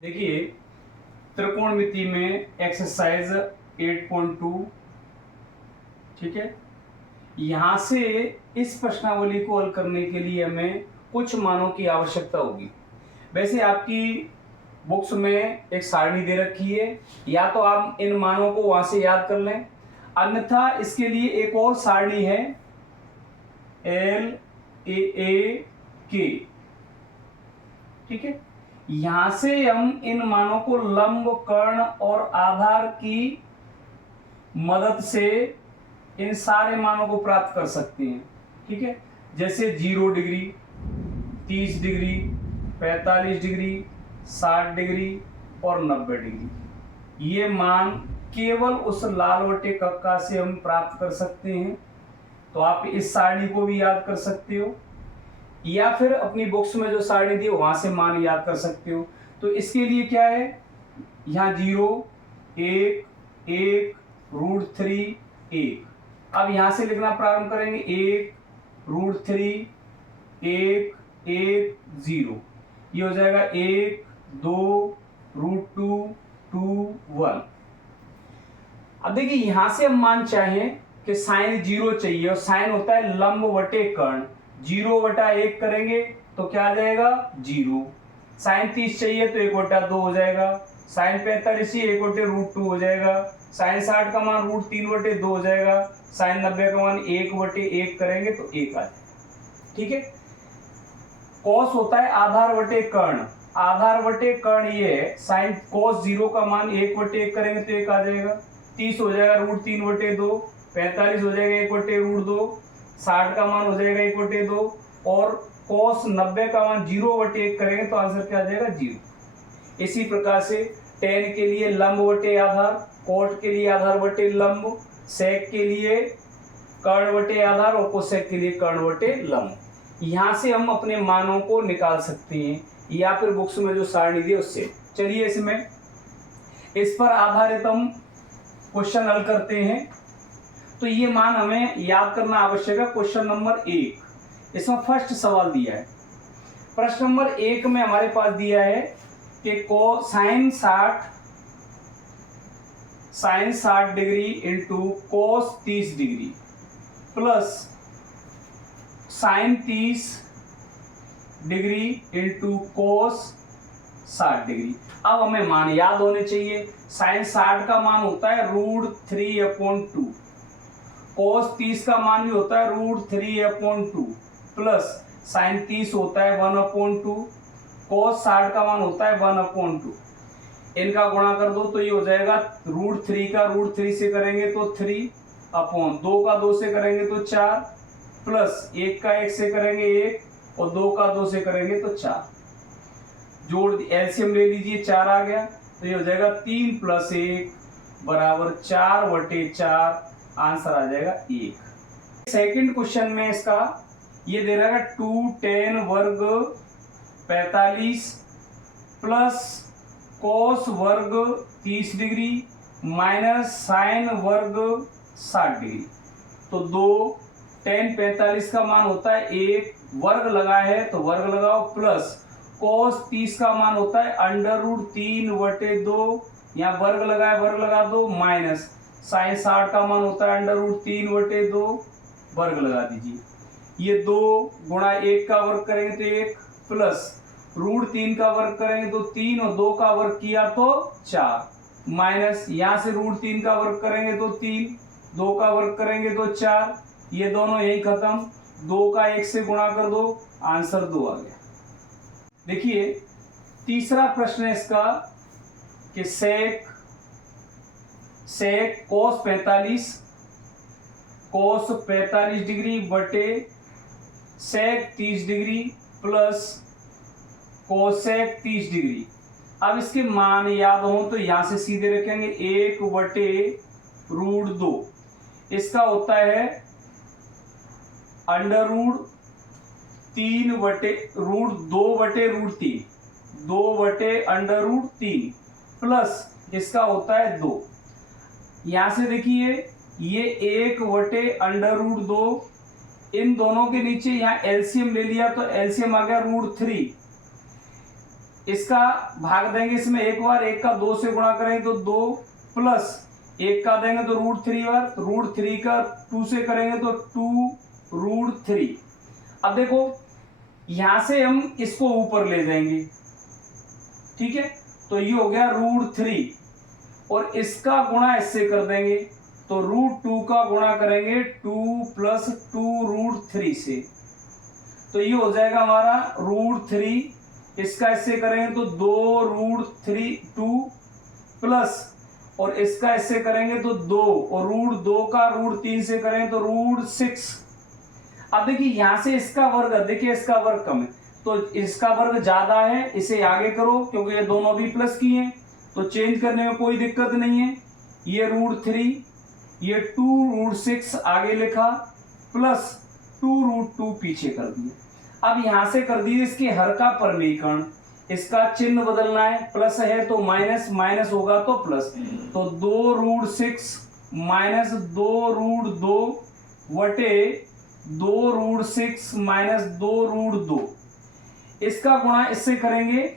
देखिए त्रिकोणमिति में एक्सरसाइज 8.2, ठीक है। यहां से इस प्रश्नावली को हल करने के लिए हमें कुछ मानों की आवश्यकता होगी। वैसे आपकी बुक्स में एक सारणी दे रखी है, या तो आप इन मानों को वहां से याद कर लें, अन्यथा इसके लिए एक और सारणी है एल ए के, ठीक है। यहां से हम इन मानों को लंब, कर्ण और आधार की मदद से इन सारे मानों को प्राप्त कर सकते हैं, ठीक है। जैसे 0 डिग्री, 30 डिग्री, 45 डिग्री, 60 डिग्री और 90 डिग्री। ये मान केवल उस लाल वटे कक्का से हम प्राप्त कर सकते हैं। तो आप इस सारणी को भी याद कर सकते हो, या फिर अपनी बुक्स में जो सारणी दी वहां से मान याद कर सकते हो। तो इसके लिए क्या है, यहाँ 0, 1, 1, √3, 1। अब यहां से लिखना प्रारंभ करेंगे 1, √3, 1, 1, 0। ये हो जाएगा 1, 2, √2, 2, 1। अब देखिए यहां से हम मान चाहें कि साइन 0 चाहिए, और साइन होता है लंब वटे कर्ण। 0/1 करेंगे तो क्या आ जाएगा 0। साइन 30 चाहिए तो 1/2 हो जाएगा। साइन 45 ही 1/√2 हो जाएगा। साइन 60 का मान √3/2 हो जाएगा। साइन 90 का मान 1/1 करेंगे तो 1 आ जाएगा, ठीक है। कॉस होता है आधार वटे कर्ण। आधार वटे कर्ण ये है, साइन कॉस 0 का मान 1/1 करेंगे तो 1 आ जाएगा। 30 हो जाएगा √3/2, 45 हो जाएगा 1/√2, 60 का मान हो जाएगा 1/2, और cos 90 का मान 0/1 करेंगे तो आंसर क्या आ जाएगा 0। इसी प्रकार से tan के लिए लंब वटे आधार, cot के लिए आधार वटे लंब, sec के लिए कर्ण वटे आधार और cosec के लिए कर्ण वटे लंब। यहां से हम अपने मानों को निकाल सकते हैं, या फिर बुक्स में जो सारणी दी उससे। चलिए इसमें इस पर आधारित हम क्वेश्चन हल करते हैं। तो ये मान हमें याद करना आवश्यक है। क्वेश्चन नंबर 1, इसमें फर्स्ट सवाल दिया है। प्रश्न नंबर 1 में हमारे पास दिया है कि sine 60 degree into cos 30 degree plus sine 30 degree into cos 60 degree. अब हमें मान याद होने चाहिए। साइन 60 का मान होता है √3/2, कोस 30 का मान भी होता है √3/2, प्लस साइन 30 होता है 1/2, कोस 60 का मान होता है 1/2। इनका गुणा कर दो तो ये हो जाएगा √3 का √3 से करेंगे तो 3/2 का 2 से करेंगे तो 4, प्लस 1 का 1 से करेंगे 1 और 2 का 2 से करेंगे तो 4। जोड़ एलसीएम ले लीजिए, 4 आ गया तो ये हो जाएगा 3 + 1 = 4/4। आंसर आ जाएगा 1। सेकंड क्वेश्चन में इसका ये दे रहा है 2 tan वर्ग 45 प्लस कोस वर्ग 30 डिग्री माइनस साइन वर्ग 60 डिग्री। तो 2 tan 45 का मान होता है 1, वर्ग लगा है तो वर्ग लगाओ, प्लस कोस 30 का मान होता है √3/2, यहाँ वर्ग लगा है वर्ग लगा दो, माइनस साइन 60 का मान होता है √3/2, वर्ग लगा दीजिए। ये 2 गुणा 1 का वर्ग करेंगे तो 1, प्लस √3 का वर्ग करेंगे तो 3 और 2 का वर्ग किया तो 4, माइनस यहाँ से √3 का वर्ग करेंगे तो 3, 2 का वर्ग करेंगे तो 4, ये दोनों यही खत्म। 2 का 1 से गुणा कर दो, आंसर 2 आ गया। देखिए तीसरा प्रश्न है इसका कि सेक कोस 45 डिग्री बटे सेक 30 डिग्री प्लस कोसेक 30 डिग्री। अब इसके मान याद हो तो यहां से सीधे रखेंगे 1/√2। इसका होता है √2/√3 प्लस इसका होता है 2। यहां से देखिए ये 1/√2, इन दोनों के नीचे यहाँ एलसीएम ले लिया तो एलसीएम आ गया √3। इसका भाग देंगे इसमें एक बार, एक का 2 से गुणा करेंगे तो 2 प्लस एक का देंगे तो √3 बार, √3 का 2 से करेंगे तो 2√3। अब देखो यहां से हम इसको ऊपर ले जाएंगे, ठीक है, तो ये हो गया √3 और इसका गुणा इससे कर देंगे तो √2 का गुणा करेंगे 2 + 2√3 से, तो ये हो जाएगा हमारा √3, इसका इससे करेंगे तो 2√2 प्लस और इसका इससे करेंगे तो 2 और √2 का √3 से करेंगे तो √6। अब देखिए यहां से इसका वर्ग, देखिए इसका वर्ग कम है तो इसका वर्ग ज्यादा है, इसे आगे करो क्योंकि ये दोनों भी प्लस की हैं तो चेंज करने में कोई दिक्कत नहीं है। ये √3, ये 2√6 आगे लिखा प्लस 2√2 पीछे कर दिया। अब यहां से कर दिए इसके हर का परमीकरण, इसका चिन्ह बदलना है, प्लस है तो माइनस, माइनस होगा तो प्लस, तो 2√6 माइनस 2√2 वटे 2√6 माइनस 2√2, इसका गुणा इससे करेंगे,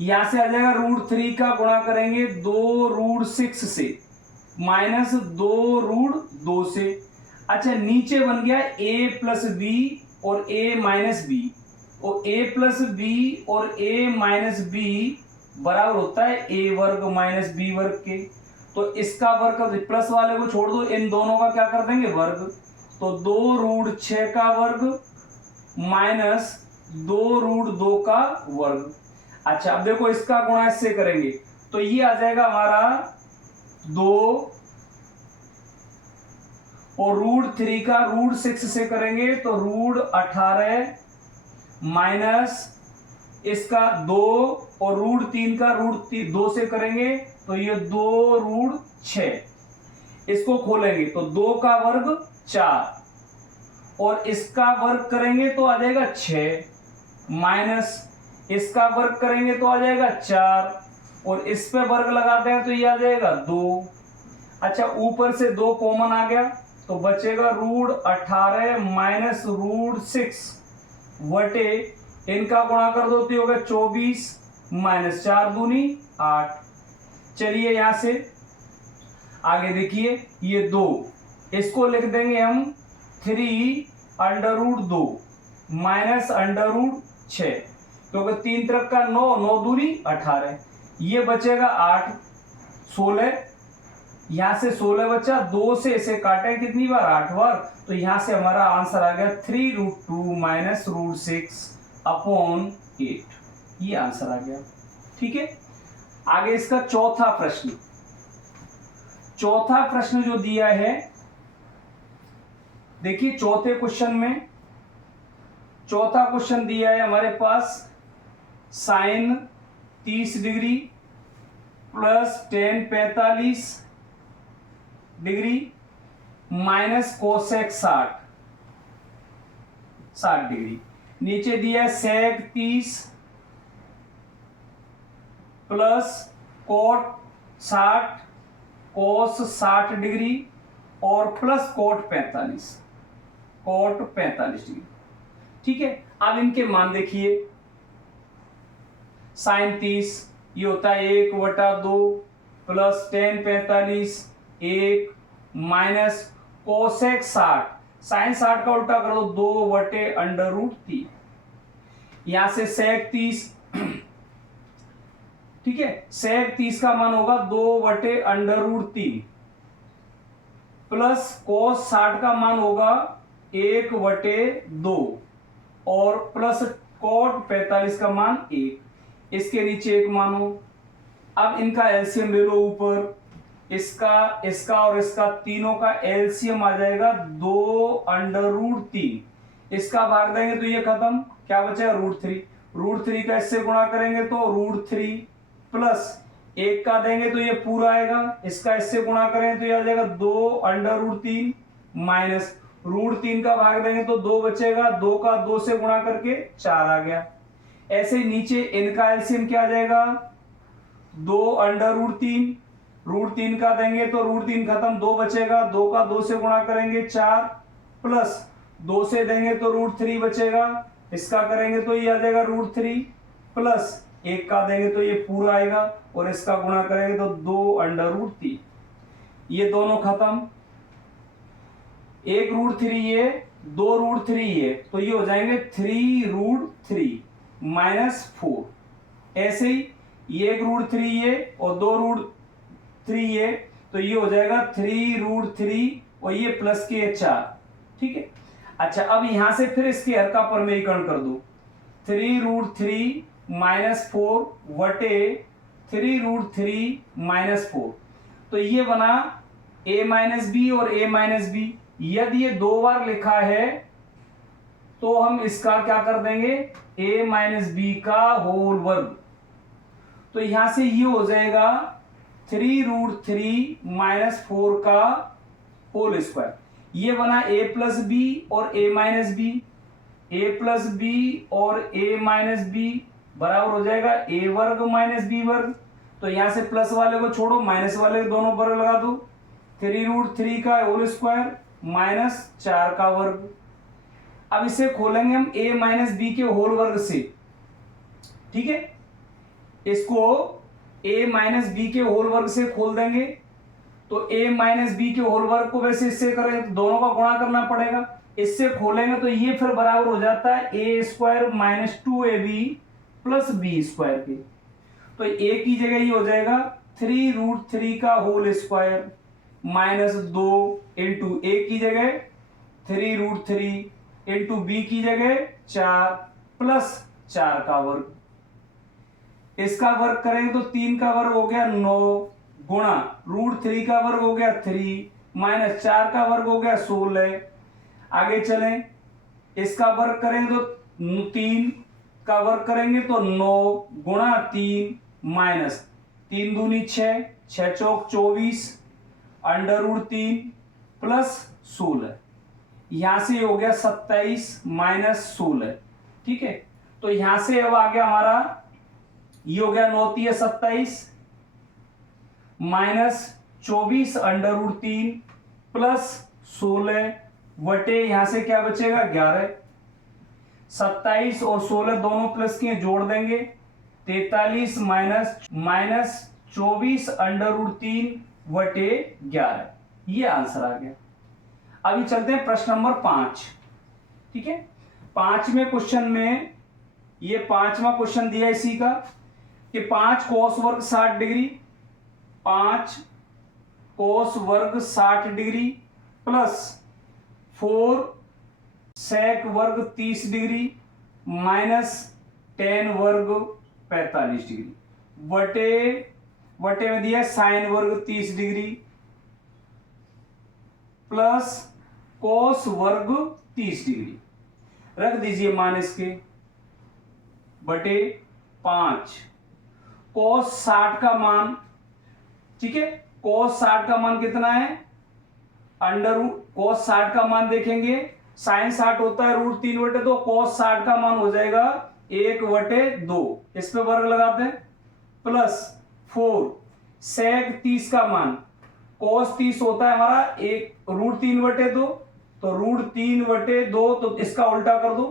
यहां से आ जाएगा √3 का गुणा करेंगे 2√6 से माइनस 2√2 से। अच्छा नीचे बन गया a + b और a - b, और a + b और a - b बराबर होता है a वर्ग - b वर्ग के, तो इसका वर्ग प्लस वाले को छोड़ दो, इन दोनों का क्या कर देंगे वर्ग, तो 2√6 का वर्ग माइनस 2√2 का वर्ग। अच्छा अब देखो इसका गुणा इससे करेंगे तो ये आ जाएगा हमारा 2 और √3 का √6 से करेंगे तो √18 माइनस इसका 2 और √3 का √2 से करेंगे तो ये 2√6, इसको खोलेंगे तो 2 का वर्ग 4 और इसका वर्ग करेंगे तो आ जाएगा 6 माइनस इसका वर्ग करेंगे तो आ जाएगा 4 और इस पे वर्ग लगाते हैं तो ये आ जाएगा 2। अच्छा ऊपर से 2 कॉमन आ गया तो बचेगा √18 माइनस √6 वटे इनका गुणा कर दो तो होगा 24 माइनस 4 दूनी 8। चलिए यहां से आगे देखिए ये 2, इसको लिख देंगे हम 3√2 माइनस √6 क्योंकि 3 तरफ का 9, 9 दूनी 18, ये बचेगा 8, 16, यहां से 16 बचा, 2 से इसे काटे कितनी बार 8 बार, तो यहां से हमारा आंसर आ गया 3√2 माइनस √6/8, ये आंसर आ गया। ठीक है, आगे इसका चौथा प्रश्न, चौथा प्रश्न जो दिया है देखिए चौथे क्वेश्चन में, चौथा क्वेश्चन दिया है हमारे पास sine 30 degree plus tan 45 degree minus cosec 60 degree, नीचे दिया है sec 30 plus cot 60 cos 60 degree और प्लस कोट 45 डिग्री। ठीक है, अब इनके मान देखिए, साइन 30 ये होता है 1/2 plus tan 45 1 minus cosec 60, sine 60 का उल्टा कर दो 2/√3, यहां से सेक 30, ठीक है, सेक 30 का मान होगा 2/√3 प्लस कोस 60 का मान होगा 1/2 और प्लस कोट 45 का मान 1, इसके नीचे 1 मानो। अब इनका एलसीएम ले लो, ऊपर इसका और इसका तीनों का एलसीएम आ जाएगा 2/√3, इसका भाग देंगे तो ये खत्म, क्या बचेगा √3 का इससे गुणा करेंगे तो √3 प्लस 1 का देंगे तो ये पूरा आएगा, इसका इससे गुणा करेंगे तो ये आ जाएगा 2/√3 माइनस √3 का भाग देंगे तो 2 बचेगा, 2 का 2 से गुणा करके 4 आ गया। ऐसे ही नीचे इनका एलसीएम क्या आ जाएगा 2/√3, √3 का देंगे तो √3 खत्म, 2 बचेगा, 2 का 2 से गुणा करेंगे 4 प्लस 2 से देंगे तो √3 बचेगा, इसका करेंगे तो ये आ जाएगा √3 प्लस 1 का देंगे तो ये पूरा आएगा और इसका गुणा करेंगे तो 2√3, ये दोनों खत्म। 1√3 ये, 2√3 ये, तो ये हो जाएंगे 3√3 -4। ऐसे ही ये 1√3 ये और 2√3 ये, तो ये हो जाएगा 3√3 और ये प्लस के 4। ठीक है। अच्छा, अब यहां से फिर इसके हर का परमेयीकरण कर दो। 3√3 -4 वटे 3√3 -4, तो ये बना a-b और a-b। यदि ये 2 बार लिखा है तो हम इसका क्या कर देंगे, a-b का होल वर्ग। तो यहां से ये हो जाएगा 3√3 -4 का होल स्क्वायर। ये बना a+b और a-b, a+b और a-b बराबर हो जाएगा a वर्ग b वर्ग। तो यहां से प्लस वाले को छोड़ो, माइनस वाले को दोनों वर्ग लगा दो। 3√3 का होल स्क्वायर -4 का वर्ग। अब इसे खोलेंगे हम a-b के होल वर्ग से। ठीक है, इसको a-b के होल वर्ग से खोल देंगे तो a-b के होल वर्ग को वैसे इससे करें तो दोनों का गुणा करना पड़ेगा। इससे खोलेंगे तो ये फिर बराबर हो जाता है a² -2ab + b² के। तो a की जगह ये हो जाएगा 3√3 का होल स्क्वायर -2 इंटू a की जगह 3√3 इंटू b की जगह 4 प्लस 4 का वर्ग। इसका वर्ग करेंगे तो 3 का वर्ग हो गया 9 गुणा √3 का वर्ग हो गया 3 माइनस 4 का वर्ग हो गया 16। आगे चलें, इसका वर्ग करेंगे तो 3 का वर्ग करेंगे तो 9 गुणा 3 माइनस 3 दूनी 6, 6 चौक 24 √3 प्लस 16। यहां से हो गया 27 माइनस 16। ठीक है, तो यहां से अब आ गया हमारा, ये हो गया 9 × 27 माइनस 24 √3 प्लस 16 वटे यहां से क्या बचेगा 11। 27 और 16 दोनों प्लस के जोड़ देंगे 43 माइनस 24 √3 वटे 11। ये आंसर आ गया। अभी चलते हैं प्रश्न नंबर 5। ठीक है, 5वें क्वेश्चन में, ये 5वां क्वेश्चन दिया इसी का कि 5 cos वर्ग 60 डिग्री, 5 cos वर्ग 60 डिग्री प्लस 4 sec वर्ग 30 डिग्री माइनस 10 वर्ग 45 डिग्री वटे में दिया साइन वर्ग 30 डिग्री प्लस कोस वर्ग 30 डिग्री। रख दीजिए मान इसके, बटे 5 कोस 60 का मान। ठीक है, कोस 60 का मान कितना है, कोस 60 का मान देखेंगे, साइन 60 होता है √3/2, कोस 60 का मान हो जाएगा 1/2। इस पे वर्ग लगाते हैं प्लस 4 सेक 30 का मान, कोस 30 होता है हमारा √3/2, तो √3/2, तो इसका उल्टा कर दो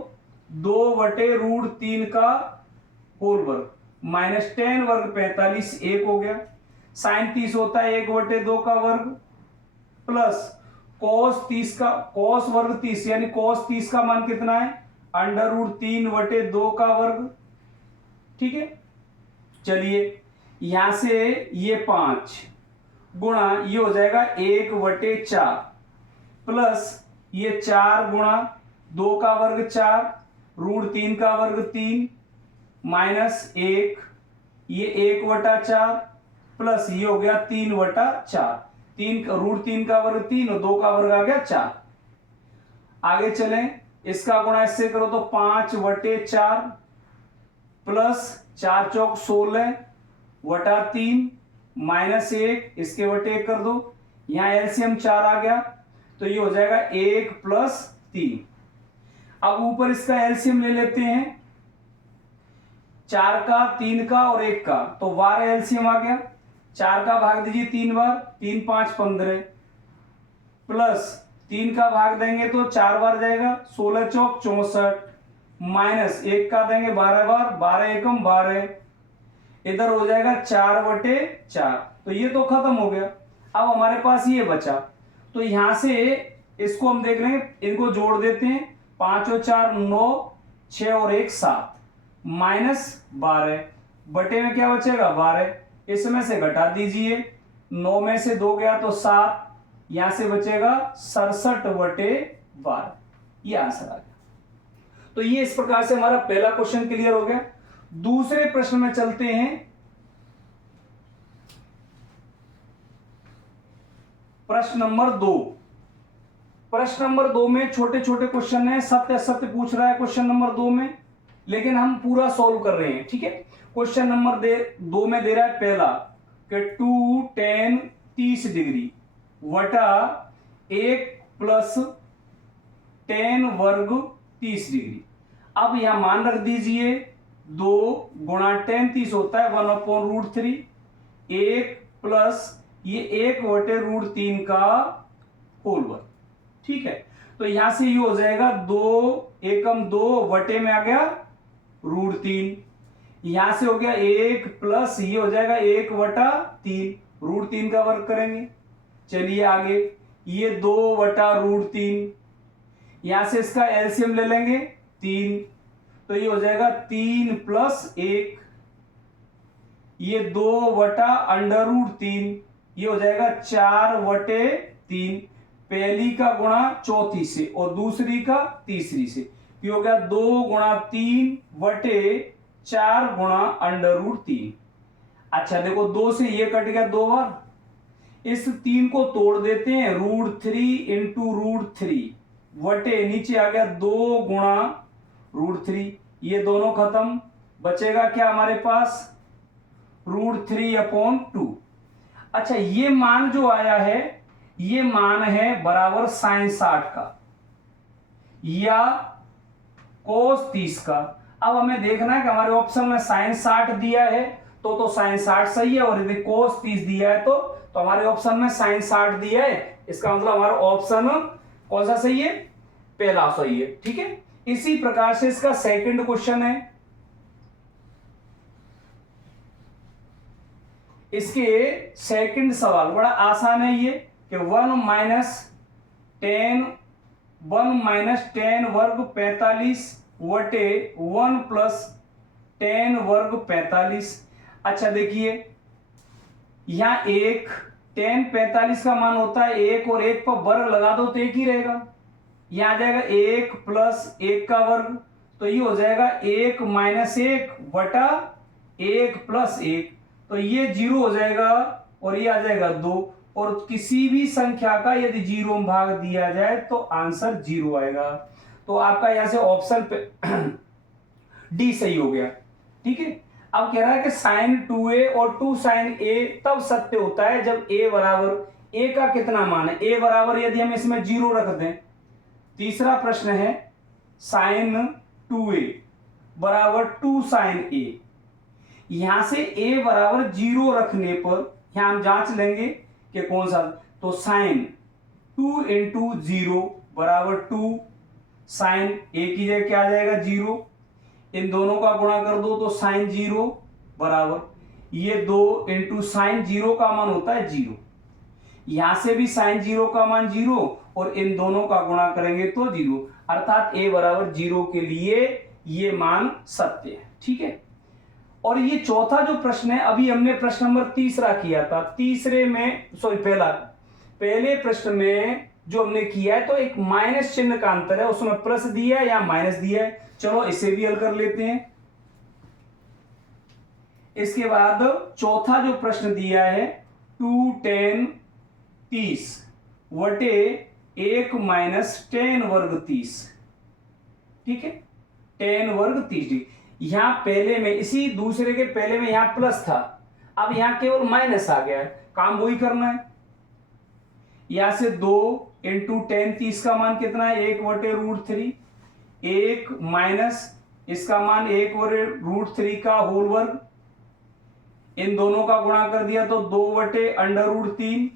2/√3 का होल वर्ग माइनस 10 वर्ग 45 1 हो गया। साइन 30 होता है 1/2 का वर्ग प्लस कोस 30 का, कोस वर्ग 30 यानी कोस 30 का मान कितना है √3/2 का वर्ग। ठीक है, चलिए यहां से ये 5 गुणा ये हो जाएगा 1/4 प्लस ये 4 गुणा 2 का वर्ग 4 √3 का वर्ग 3 माइनस 1 ये 1/4 प्लस ये हो गया 3/4, 3 √3 का वर्ग 3 और 2 का वर्ग आ गया 4। आगे चलें, इसका गुणा इससे करो तो 5/4 प्लस 4 चौक 16 वटा 3 माइनस 1, इसके वटे 1 कर दो, यहां एलसीएम 4 आ गया तो ये हो जाएगा 1 + 3। अब ऊपर इसका एलसीएम ले लेते हैं, 4 का 3 का और 1 का, तो 12 एलसीएम आ गया। 4 का भाग दीजिए 3 बार, 3 5 15 प्लस 3 का भाग देंगे तो 4 बार जाएगा 16 चौक 64 माइनस 1 का देंगे 12 बार, 12 एकम 12, इधर हो जाएगा 4/4, तो ये तो खत्म हो गया। अब हमारे पास ये बचा, तो यहां से इसको हम देख लेंगे, इनको जोड़ देते हैं, 5 और 4 9, 6 और 1 7, -12 बटे में क्या बचेगा 12, इसमें से घटा दीजिए, 9 में से 2 गया तो 7, यहां से बचेगा 67/12, ये आंसर आ गया। तो ये इस प्रकार से हमारा पहला क्वेश्चन क्लियर हो गया। दूसरे प्रश्न में चलते हैं। प्रश्न नंबर 2। प्रश्न नंबर 2 में छोटे छोटे क्वेश्चन है, सत्य असत्य पूछ रहा है क्वेश्चन नंबर 2 में, लेकिन हम पूरा सॉल्व कर रहे हैं, ठीक है। क्वेश्चन नंबर 2 में दे रहा है पहला कि 2 tan 30 डिग्री वटा 1 प्लस tan वर्ग 30 डिग्री। अब यहां मान रख दीजिए, 2 गुणा tan 30 होता है 1/√3, 1 प्लस ये 1/√3 का होल वर्ग, ठीक है। तो यहां से ये हो जाएगा 2 एकम 2 वटे में आ गया √3, यहां से हो गया 1 प्लस ये हो जाएगा 1/3, √3 का वर्ग करेंगे। चलिए आगे, ये 2/√3, यहां से इसका एलसीएम ले लेंगे 3, तो ये हो जाएगा 3 प्लस 1, ये 2/√3, ये हो जाएगा 4/3, पहली का गुणा चौथी से और दूसरी का तीसरी से, ये हो गया 2 गुणा 3 बटे 4 गुणा √3। अच्छा देखो, 2 से ये कट गया 2 बार, इस 3 को तोड़ देते हैं, √3 इंटू √3 वटे नीचे आ गया 2 गुणा √3, ये दोनों खत्म, बचेगा क्या हमारे पास √3/2। अच्छा, ये मान जो आया है, ये मान है बराबर sin 60 का या cos 30 का। अब हमें देखना है कि हमारे ऑप्शन में sin 60 दिया है तो sin 60 सही है, और यदि cos 30 दिया है तो हमारे ऑप्शन में sin 60 दिया है, इसका मतलब हमारा ऑप्शन कौन सा सही है, पहला सही है, ठीक है। इसी प्रकार से इसका सेकंड क्वेश्चन है, इसके सेकंड सवाल बड़ा आसान है ये कि 1 माइनस टेन वर्ग 45 वटे 1 प्लस टेन वर्ग 45। अच्छा देखिए, यहां एक टेन 45 का मान होता है 1, और 1 पर वर्ग लगा दो तो 1 ही रहेगा, यहां आ जाएगा 1 प्लस 1 का वर्ग, तो ये हो जाएगा 1 माइनस 1 बटा 1 प्लस 1, तो ये 0 हो जाएगा और ये आ जाएगा 2, और किसी भी संख्या का यदि 0 में भाग दिया जाए तो आंसर 0 आएगा। तो आपका यहां से ऑप्शन पे डी सही हो गया, ठीक है। अब कह रहा है कि sin 2a और 2 sin a तब सत्य होता है जब a बराबर, a का कितना मान है, a बराबर यदि हम इसमें 0 रख दें। तीसरा प्रश्न है sin 2a बराबर 2 sin a, यहां से a बराबर 0 रखने पर यहां हम जांच लेंगे कि कौन सा, तो sin 2 इंटू 0 बराबर 2, sin a की जगह क्या आ जाएगा 0, इन दोनों का गुणा कर दो तो sin 0 बराबर ये 2 इंटू sin 0 का मान होता है 0, यहां से भी sin 0 का मान 0 और इन दोनों का गुणा करेंगे तो 0, अर्थात a बराबर 0 के लिए ये मान सत्य है, ठीक है। और ये चौथा जो प्रश्न है, अभी हमने प्रश्न नंबर तीसरा किया था, तीसरे में पहले प्रश्न में जो हमने किया है तो एक माइनस चिन्ह का अंतर है, उसमें प्लस दिया है या माइनस दिया है। चलो इसे भी हल कर लेते हैं। इसके बाद चौथा जो प्रश्न दिया है 2 tan 30 वटे 1 माइनस टेन वर्ग 30, ठीक है, टेन वर्ग 30। यहां पहले में, इसी दूसरे के पहले में यहां प्लस था, अब यहां केवल माइनस आ गया है, काम वही करना है। यहां से 2 इंटू टेन 30 का मान कितना है 1/√3, 1 माइनस इसका मान 1/√3 का होल वर्ग, इन दोनों का गुणा कर दिया तो 2/√3,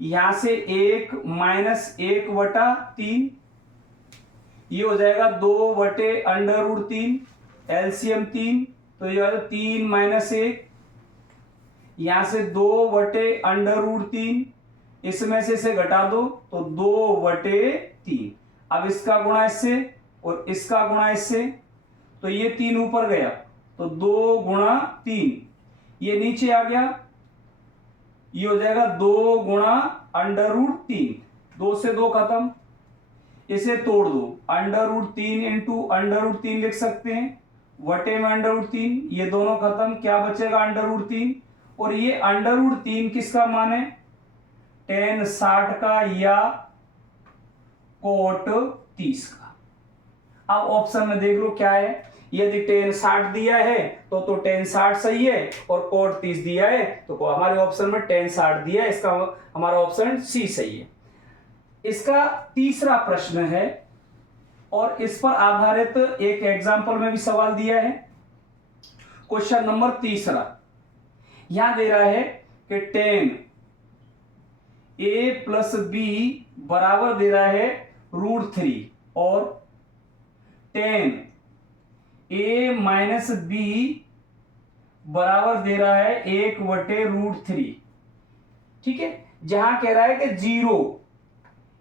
यहां से 1 माइनस 1/3, ये हो जाएगा 2/√3, एलसीएम 3, तो ये 3 - 1, यहां से 2/√3, इसमें से इसे घटा दो तो 2/3। अब इसका गुणा इससे और इसका गुणा इससे, तो ये 3 ऊपर गया तो 2 × 3, ये नीचे आ गया, ये हो जाएगा 2 × √3, 2 से 2 खत्म, इसे तोड़ दो, √3 × √3 लिख सकते हैं, वटे में √3, ये दोनों खत्म, क्या बचेगा √3, और ये √3 किसका मान है, tan 60 का या cot 30 का। अब ऑप्शन में देख लो क्या है, यदि tan 60 दिया है तो tan 60 सही है, और cot 30 दिया है तो हमारे ऑप्शन में tan 60 दिया है, इसका हमारा ऑप्शन सी सही है। इसका तीसरा प्रश्न है और इस पर आधारित एक एग्जाम्पल में भी सवाल दिया है। क्वेश्चन नंबर तीसरा, यहां दे रहा है कि tan a + b बराबर दे रहा है √3 और tan a - b बराबर दे रहा है 1/√3। ठीक है, जहां कह रहा है कि 0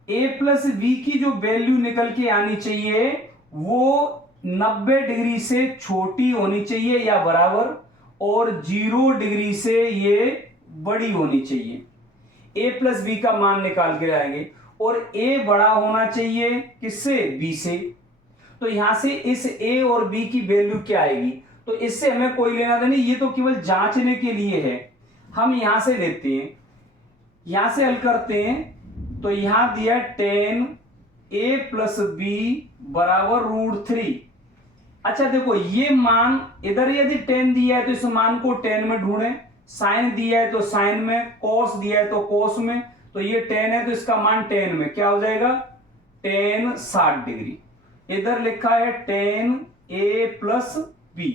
a + b की जो वैल्यू निकल के आनी चाहिए वो 90 डिग्री से छोटी होनी चाहिए या बराबर, और 0 डिग्री से ये बड़ी होनी चाहिए। a + b का मान निकाल के लाएंगे और a बड़ा होना चाहिए किससे, b से। तो यहां से इस a और b की वैल्यू क्या आएगी, तो इससे हमें कोई लेना देना नहीं, ये तो केवल जांचने के लिए है। हम यहां से लेते हैं, यहां से हल करते हैं, तो यहां दिया tan a + b बराबर √3। अच्छा देखो, ये मान इधर यदि tan दिया है तो इस मान को tan में ढूंढें, साइन दिया है तो साइन में, cos दिया है तो cos में, तो ये tan है तो इसका मान tan में क्या हो जाएगा, tan 60 डिग्री। इधर लिखा है tan a + b,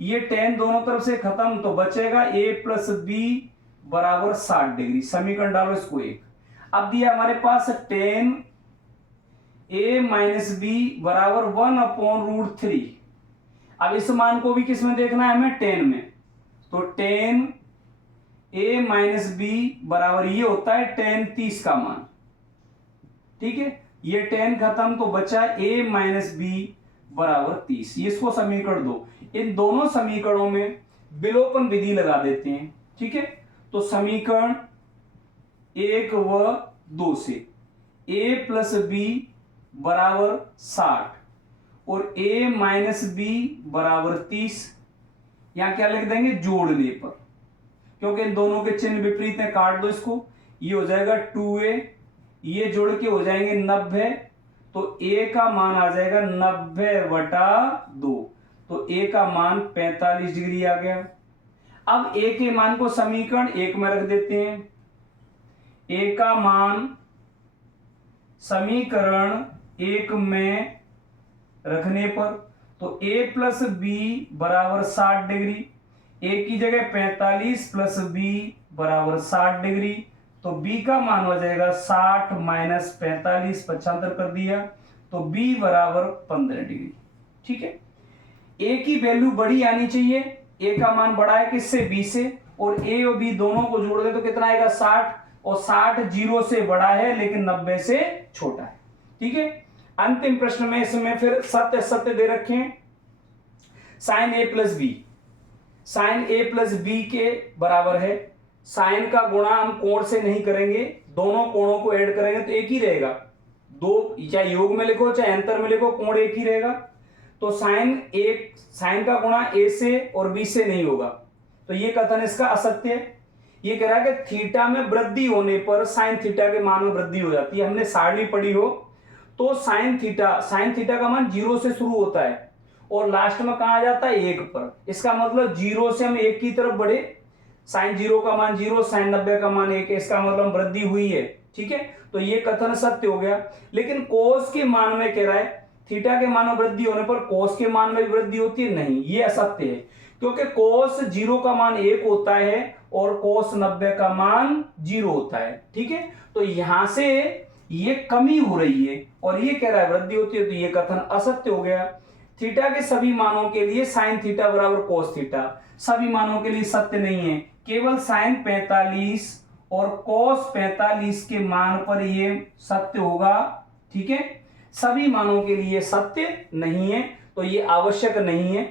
ये tan दोनों तरफ से खत्म तो बचेगा a + b बराबर 60 डिग्री। समीकरण डालो इसको 1। अब दिया हमारे पास tan a - b बराबर 1/√3। अब इस मान को भी किस में देखना है हमें, tan में, तो tan a - b बराबर ये होता है tan 30 का मान। ठीक है, ये tan खत्म तो बचा a - b बराबर 30। ये इसको समीकरण 2, इन दोनों समीकरणों में विलोपन विधि लगा देते हैं। ठीक है, तो समीकरण 1 व 2 से a + b बराबर 60 और a - b बराबर 30, यहां क्या लिख देंगे, जोड़ने पर, क्योंकि इन दोनों के चिन्ह विपरीत है, काट दो इसको, ये हो जाएगा 2a, ये जोड़ के हो जाएंगे 90, तो a का मान आ जाएगा 90/2, तो a का मान 45 डिग्री आ गया। अब a के मान को समीकरण 1 में रख देते हैं, a का मान समीकरण 1 में रखने पर, तो a + b बराबर 60 डिग्री, a की जगह 45 + b बराबर 60 डिग्री, तो b का मान हो जाएगा 60 - 45, 75 कर दिया, तो b बराबर 15 डिग्री। ठीक है, a की वैल्यू बड़ी आनी चाहिए, a का मान बड़ा है किससे, b से, और a और b दोनों को जोड़ दे तो कितना आएगा 60, और 60 0 से बड़ा है लेकिन 90 से छोटा है। ठीक है, अंतिम प्रश्न में इसमें फिर सत्य सत्य दे रखे हैं, sin a + b, sin a + b के बराबर है, साइन का गुणा हम कोण से नहीं करेंगे, दोनों कोणों को ऐड करेंगे तो एक ही रहेगा, दो चाहे योग में लिखो चाहे अंतर में लिखो, कोण एक ही रहेगा। तो साइन का गुणा a से और b से नहीं होगा, तो ये कथन इसका असत्य है। ये कह रहा है कि थीटा में वृद्धि होने पर साइन थीटा के मान में वृद्धि हो जाती है। हमने सारणी पढ़ी हो तो साइन थीटा का मान 0 से शुरू होता है और लास्ट में कहा जाता है 1 पर। इसका मतलब 0 से हम 1 की तरफ बढ़े, साइन 0 का मान 0, साइन 90 का मान 1, इसका मतलब वृद्धि हुई है। ठीक है, तो ये कथन सत्य हो गया। लेकिन कोस के मान में कह रहा है थीटा के मान में वृद्धि होने पर कोस के मान में भी वृद्धि होती है, नहीं, ये असत्य है, क्योंकि कोस 0 का मान 1 होता है और कोस 90 का मान 0 होता है। ठीक है, तो यहां से ये कमी हो रही है और ये कह रहा है वृद्धि होती है, तो ये कथन असत्य हो गया। थीटा के सभी मानों के लिए साइन थीटा बराबर कोस थीटा सभी मानों के लिए सत्य नहीं है, केवल साइन 45 और कोस 45 के मान पर ये सत्य होगा। ठीक है, सभी मानों के लिए सत्य नहीं है, तो ये आवश्यक नहीं है।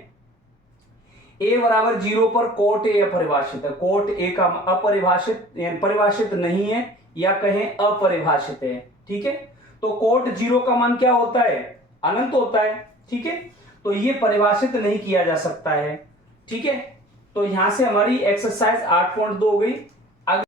a बराबर 0 पर कोट ए अपरिभाषित है, कोट ए का अपरिभाषित परिभाषित नहीं है या कहें अपरिभाषित है। ठीक है, तो कोट 0 का मान क्या होता है, अनंत होता है। ठीक है, तो ये परिभाषित नहीं किया जा सकता है। ठीक है, तो यहां से हमारी एक्सरसाइज 8.2 हो गई।